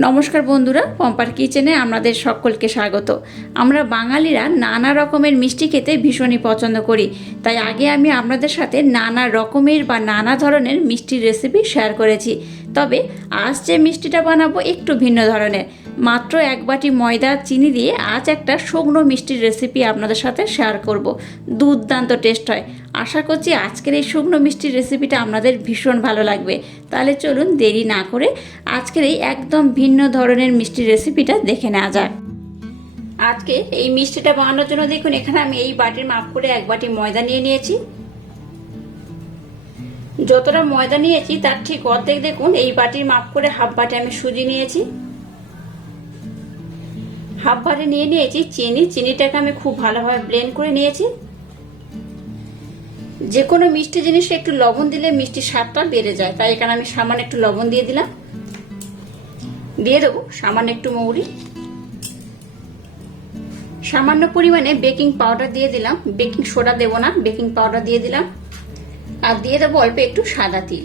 নমস্কার বন্ধুরা, পম্পার কিচেনে আমাদের সকলকে স্বাগত। আমরা বাঙালিরা নানা রকমের মিষ্টি খেতে ভীষণই পছন্দ করি। তাই আগে আমি আপনাদের সাথে নানা রকমের বা নানা ধরনের মিষ্টির রেসিপি শেয়ার করেছি। তবে আজ যে মিষ্টিটা বানাবো একটু ভিন্ন ধরনের। মাত্র এক বাটি ময়দা, চিনি দিয়ে আজ একটা শুকনো মিষ্টির রেসিপি আপনাদের সাথে শেয়ার করব। দুর্দান্ত টেস্ট হয়। আশা করছি আজকের এই শুকনো মিষ্টির রেসিপিটা আপনাদের ভীষণ ভালো লাগবে। তাহলে চলুন দেরি না করে আজকের এই একদম ভিন্ন ধরনের মিষ্টির রেসিপিটা দেখে নেওয়া যাক। আজকে এই মিষ্টিটা বানানোর জন্য দেখুন, এখানে আমি এই বাটির মাপ করে এক বাটি ময়দা নিয়ে নিয়েছি। যতটা ময়দা নিয়েছি, তার ঠিক অর্ধেক দেখুন, এই বাটির মাপ করে হাফ বাটি আমি সুজি নিয়েছি। হাফ বাটি নিয়ে নিয়েছি, চিনি, চিনিটাকে আমি খুব ভালোভাবে ব্লেন্ড করে নিয়েছি। যে কোনো মিষ্টি জিনিসে একটু লবণ দিলে মিষ্টির স্বাদটা বেড়ে যায়, তাই এখানে আমি সামান্য একটু লবণ দিয়ে দিলাম। দিয়ে দেবো সামান্য একটু মৌরি। সামান্য পরিমাণে বেকিং পাউডার দিয়ে দিলাম। বেকিং সোডা দেবো না, বেকিং পাউডার দিয়ে দিলাম। আর দিয়ে দেবো অল্প একটু সাদা তিল।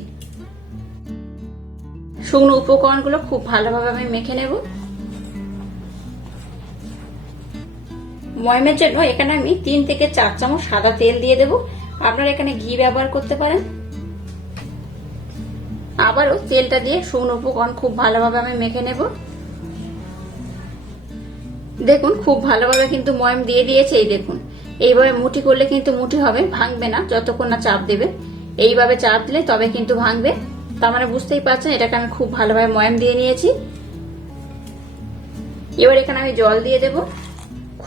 শুকনো উপকরণগুলো খুব ভালোভাবে আমি মেখে নেব। ময়মের জন্য এখানে আমি তিন থেকে চার চামচ সাদা তেল দিয়ে দেব। আপনারা এখানে ঘি ব্যবহার করতে পারেন। আবারও তেলটা দিয়ে শুকনো উপকরণ খুব ভালোভাবে আমি মেখে নেব। দেখুন, খুব ভালোভাবে কিন্তু ময়ম দিয়ে দিয়েছে, এই দেখুন। এইভাবে মুঠি করলে কিন্তু মুঠি হবে, ভাঙবে না, যতক্ষণ না চাপ দেবে। এইভাবে চাপ দিলে তবে কিন্তু ভাঙবে। তার মানে বুঝতেই পারছেন, এটাকে আমি খুব ভালোভাবে ময়ম দিয়ে নিয়েছি। এবার এখানে আমি জল দিয়ে দেব।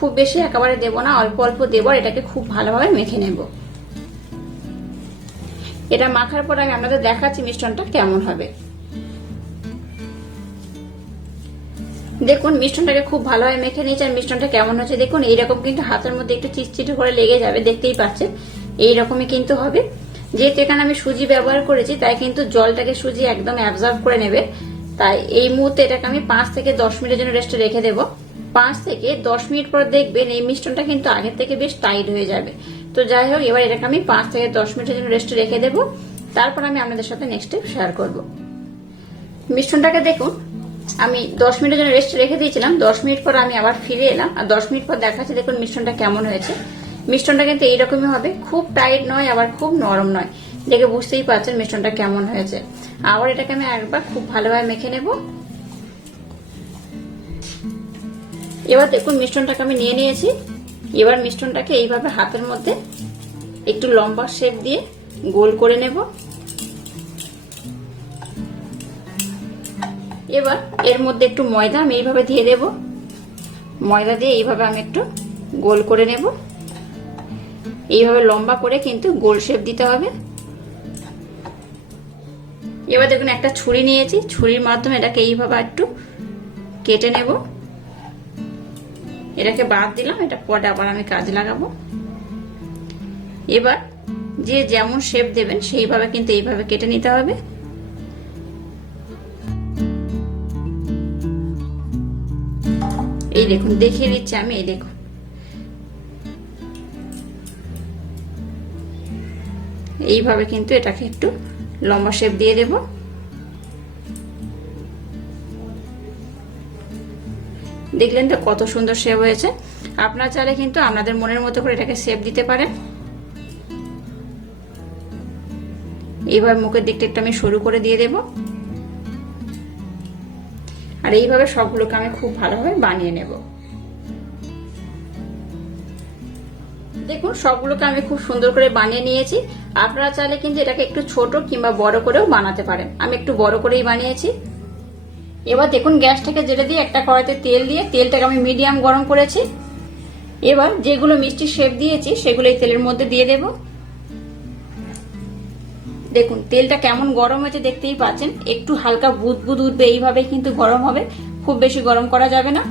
খুব বেশি একেবারে দেব না, অল্প অল্প দেব আর এটাকে খুব ভালোভাবে মেখে নেব। এটা মাখার পর আমি আপনাদের দেখাচ্ছি মিশ্রণটা কেমন হবে। দেখুন, মিশ্রণটাকে খুব ভালোভাবে মেখে নিয়েছি আর মিশ্রণটা কেমন হচ্ছে দেখুন, এইরকম কিন্তু হাতের মধ্যে একটু চিটচিটি করে লেগে যাবে, দেখতেই পাচ্ছেন। এইরকমই কিন্তু হবে। যেহেতু এখানে আমি সুজি ব্যবহার করেছি, তাই কিন্তু জলটাকে সুজি একদম অ্যাবজর্ব করে নেবে। তাই এই মুহূর্তে এটাকে আমি পাঁচ থেকে দশ মিনিটের জন্য রেস্টে রেখে দেবো। পাঁচ থেকে দশ মিনিট পর দেখবেন এই মিশ্রণটা কিন্তু আগের থেকে বেশ টাইট হয়ে যাবে। তো যাই হোক, এবার এটাকে আমি পাঁচ থেকে দশ মিনিটের জন্য রেস্টে রেখে দেবো। তারপর আমি আপনাদের সাথে নেক্সট স্টেপ শেয়ার করব। মিশ্রণটাকে দেখুন, আমি দশ মিনিটের জন্য রেস্টে রেখে দিয়েছিলাম। দশ মিনিট পর আমি আবার ফিরে এলাম আর দশ মিনিট পর দেখাচ্ছি, দেখুন মিশ্রণটা কেমন হয়েছে। মিশ্রণটা কিন্তু এইরকমই হবে, খুব টাইট নয়, আবার খুব নরম নয়। দেখে বুঝতেই পারছেন মিশ্রণটা কেমন হয়েছে। আবার এটাকে আমি একবার খুব ভালোভাবে মেখে নেব। এবার দেখুন মিশ্রণটাকে আমি নিয়ে নিয়েছি। এবার মিশ্রণটাকে এইভাবে হাতের মধ্যে একটু লম্বা শেপ দিয়ে গোল করে নেব। এবার এর মধ্যে একটু ময়দা আমি এইভাবে দিয়ে দেব। ময়দা দিয়ে এইভাবে আমি একটু গোল করে নেব। এইভাবে লম্বা করে কিন্তু গোল শেপ দিতে হবে। এবার দেখুন একটা ছুরি নিয়েছি। ছুরির মাধ্যমে এটাকে এইভাবে একটু কেটে নেব। এটাকে বাদ দিলাম, এটা পরে আবার আমি কাজ লাগাবো। এবার যে যেমন শেপ দেবেন, সেইভাবে কিন্তু এইভাবে কেটে নিতে হবে। এই দেখুন, দেখিয়ে দিচ্ছি আমি, এই দেখুন। এইভাবে কিন্তু এটাকে একটু লম্বা শেপ দিয়ে দেব। দেখলেন তো কত সুন্দর শেপ হয়েছে। আপনার চাইলে কিন্তু আপনাদের মনের মতো করে এটাকে শেপ দিতে পারেন। এইভাবে মুখের দিকটা একটু আমি সরু করে দিয়ে দেব। আর এইভাবে সবগুলোকে আমি খুব ভালোভাবে বানিয়ে নেব। দেখুন, সবগুলোকে আমি খুব সুন্দর করে বানিয়ে নিয়েছি। আপনারা চাইলে কিন্তু এটাকে একটু ছোট কিংবা বড় করেও বানাতে পারেন। আমি একটু বড় করেই বানিয়েছি। এবার দেখুন গ্যাসটাকে জেলে দিয়ে একটা কড়াইতে তেল দিয়ে, তেলটাকে আমি মিডিয়াম গরম করেছি। এবার যেগুলো মিষ্টি শেপ দিয়েছি সেগুলো এই তেলের মধ্যে দিয়ে দেব। দেখুন, তেলটা কেমন গরম হয়েছে দেখতেই পাচ্ছেন। একটু হালকা বুদ বুদ উঠবে এইভাবে কিন্তু গরম হবে। খুব বেশি গরম করা যাবে না।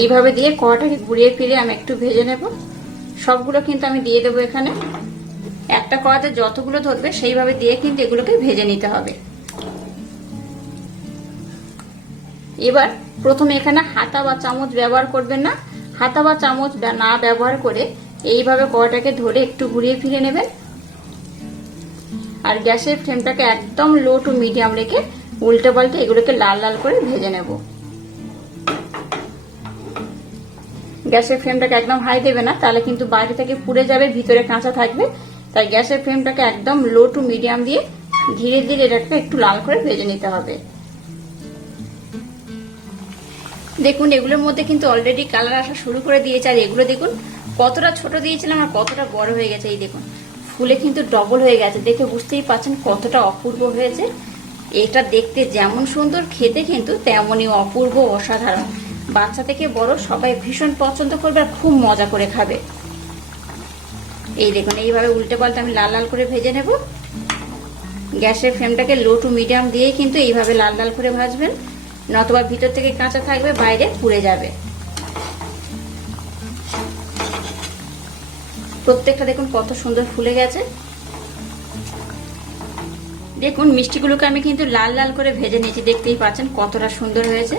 এইভাবে দিয়ে কড়াটাকে ঘুরিয়ে ফিরে আমি একটু ভেজে নেব। সবগুলো কিন্তু আমি দিয়ে দেবো এখানে। একটা কড়াতে যতগুলো ধরবে, সেইভাবে দিয়ে কিন্তু এগুলোকে ভেজে নিতে হবে। এবার প্রথমে এখানে হাতা বা চামচ ব্যবহার করবেন না। হাতা বা চামচ না ব্যবহার করে এইভাবে কড়াটাকে ধরে একটু ঘুরিয়ে ফিরে নেবেন। আর গ্যাসের ফ্লেমটাকে একদম লো টু মিডিয়াম রেখে উল্টে পাল্টে এগুলোকে লাল লাল করে ভেজে নেব। গ্যাসের ফ্লেমটাকে একদম হাই দেবে না, তাহলে কিন্তু বাইরে থেকে পুড়ে যাবে, ভিতরে কাঁচা থাকবে। তাই গ্যাসের ফ্লেমটাকে একদম লো টু মিডিয়াম দিয়ে ধীরে ধীরে এটাকে একটু লাল করে ভেজে নিতে হবে। দেখুন, এগুলোর মধ্যে কিন্তু অলরেডি কালার আসা শুরু করে দিয়েছে, আর এগুলো দেখুন কতটা ছোট দিয়েছিলাম আর কতটা বড় হয়ে গেছে। এই দেখুন, ফুলে কিন্তু ডবল হয়ে গেছে। দেখে বুঝতেই পাচ্ছেন কতটা অপূর্ব হয়েছে। এটা দেখতে যেমন সুন্দর, খেতে কিন্তু তেমনই অপূর্ব, অসাধারণ। বাচ্চা থেকে বড় সবাই ভীষণ পছন্দ করবে আর খুব মজা করে খাবে। এই দেখুন, এইভাবে উল্টে পাল্টে আমি লাল লাল করে ভেজে নেব। গ্যাসের ফ্লেমটাকে লো টু মিডিয়াম দিয়ে কিন্তু এইভাবে লাল লাল করে ভাজবেন, নতবা ভিতর থেকে কাঁচা থাকবে, বাইরে পুড়ে যাবে। প্রত্যেকটা দেখুন কত সুন্দর ফুলে গেছে। দেখুন, মিষ্টিগুলোকে আমি কিন্তু লাল লাল করে ভেজে নিয়েছি, দেখতেই পাচ্ছেন কতটা সুন্দর হয়েছে।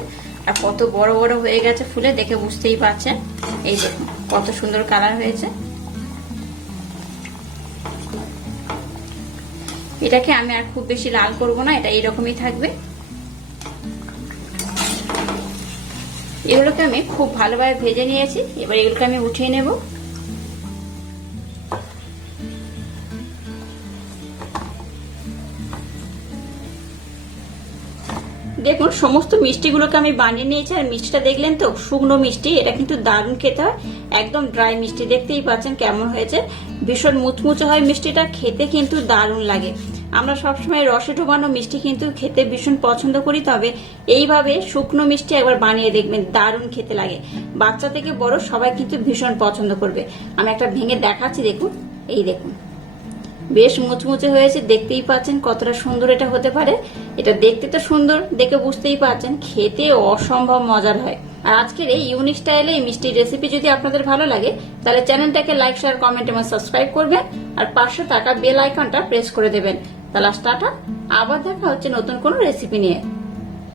আর কত বড় বড় হয়ে গেছে ফুলে, দেখে বুঝতেই পারছেন। এই দেখুন কত সুন্দর কালার হয়েছে। এটাকে আমি আর খুব বেশি লাল করব না, এটা এইরকমই থাকবে। এগুলোকে আমি খুব ভালোভাবে ভেজে নিয়েছি। এবার এগুলোকে আমি উঠিয়ে নেব। দেখুন, সমস্ত মিষ্টিগুলোকে আমি বানিয়ে নিয়েছি, আর মিষ্টিটা দেখলেন তো, শুকনো মিষ্টি, এটা কিন্তু দারুণ খেতে হয়, একদম ড্রাই মিষ্টি, দেখতেই পাচ্ছেন কেমন হয়েছে, ভীষণ মুচমুচে হয় মিষ্টিটা, খেতে কিন্তু দারুণ লাগে। আমরা সবসময় রসে ডোবানো মিষ্টি কিন্তু খেতে ভীষণ পছন্দ করি, তবে এইভাবে শুকনো মিষ্টি একবার বানিয়ে দেখবেন, দারুণ খেতে লাগে। বাচ্চা থেকে বড় সবাই কিন্তু ভীষণ পছন্দ করবে। আমি একটা ভেঙে দেখাচ্ছি, দেখুন, এই দেখুন। বেশ মুচমুচে হয়েছে, দেখতেই পাচ্ছেন কতটা সুন্দর এটা হতে পারে। এটা দেখতে তো সুন্দর, দেখে বুঝতেই পাচ্ছেন, খেতে অসম্ভব মজার হয়। আর আজকের এই ইউনিক স্টাইলে এই মিষ্টি রেসিপি যদি আপনাদের ভালো লাগে, তাহলে চ্যানেলটাকে লাইক শেয়ার কমেন্ট এবং সাবস্ক্রাইব করবেন, আর পাশে থাকা বেল আইকনটা প্রেস করে দেবেন। তাহলে আবার দেখা হচ্ছে নতুন কোনো রেসিপি নিয়ে।